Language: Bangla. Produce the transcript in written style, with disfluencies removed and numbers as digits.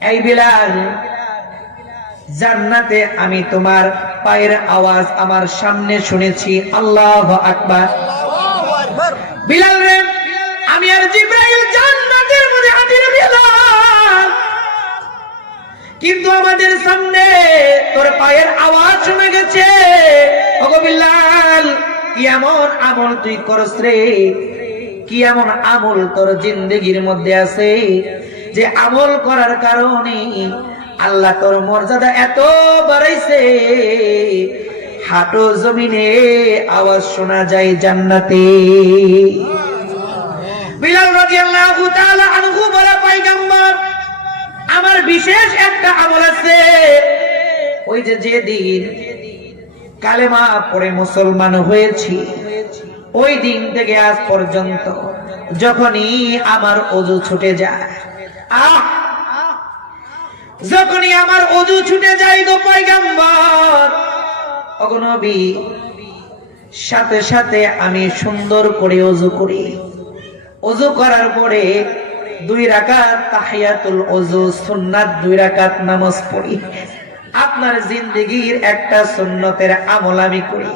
এই বিলাল, জান্নাতে আমি তোমার পায়ের আওয়াজ আমার সামনে শুনেছি। আল্লাহু আকবার। বিলাল রে, আমি আর জিবরাইল জান্নাতের মধ্যে হাঁটি রে বিলাল, কিন্তু আমাদের সামনে তোর পায়ের আওয়াজ শোনা গেছে। ওগো বিলাল, কি এমন আমল তুই করস রে? কি এমন আমল তোর জিন্দেগির মধ্যে আছে যে আমল করার কারণে আল্লাহ তোর মর্যাদা এত বাড়াইছে, হাঁটো জমিনে আওয়াজ শোনা যায় জান্নাতে? বিলাল রাদিয়াল্লাহু তাআলা আনহু বলে, পয়গম্বর, আমার বিশেষ একটা আমল আছে। ওই যে যেদিন কালেমা পড়ে মুসলমান হয়েছি, ওই দিন থেকে আজ পর্যন্ত যখনই আমার ওযু ছুটে যায়, যখনই আমার ওযু ছুটে যায় গো পয়গম্বর, ওগো নবী, সাথে সাথে আমি সুন্দর করে ওযু করি। ওযু করার পরে 2 রাকাত তাহিয়াতুল ওযু সুন্নাত 2 রাকাত নামাজ পড়ি। আপনার জিন্দেগীর একটা সুন্নতের আমল আমি করি।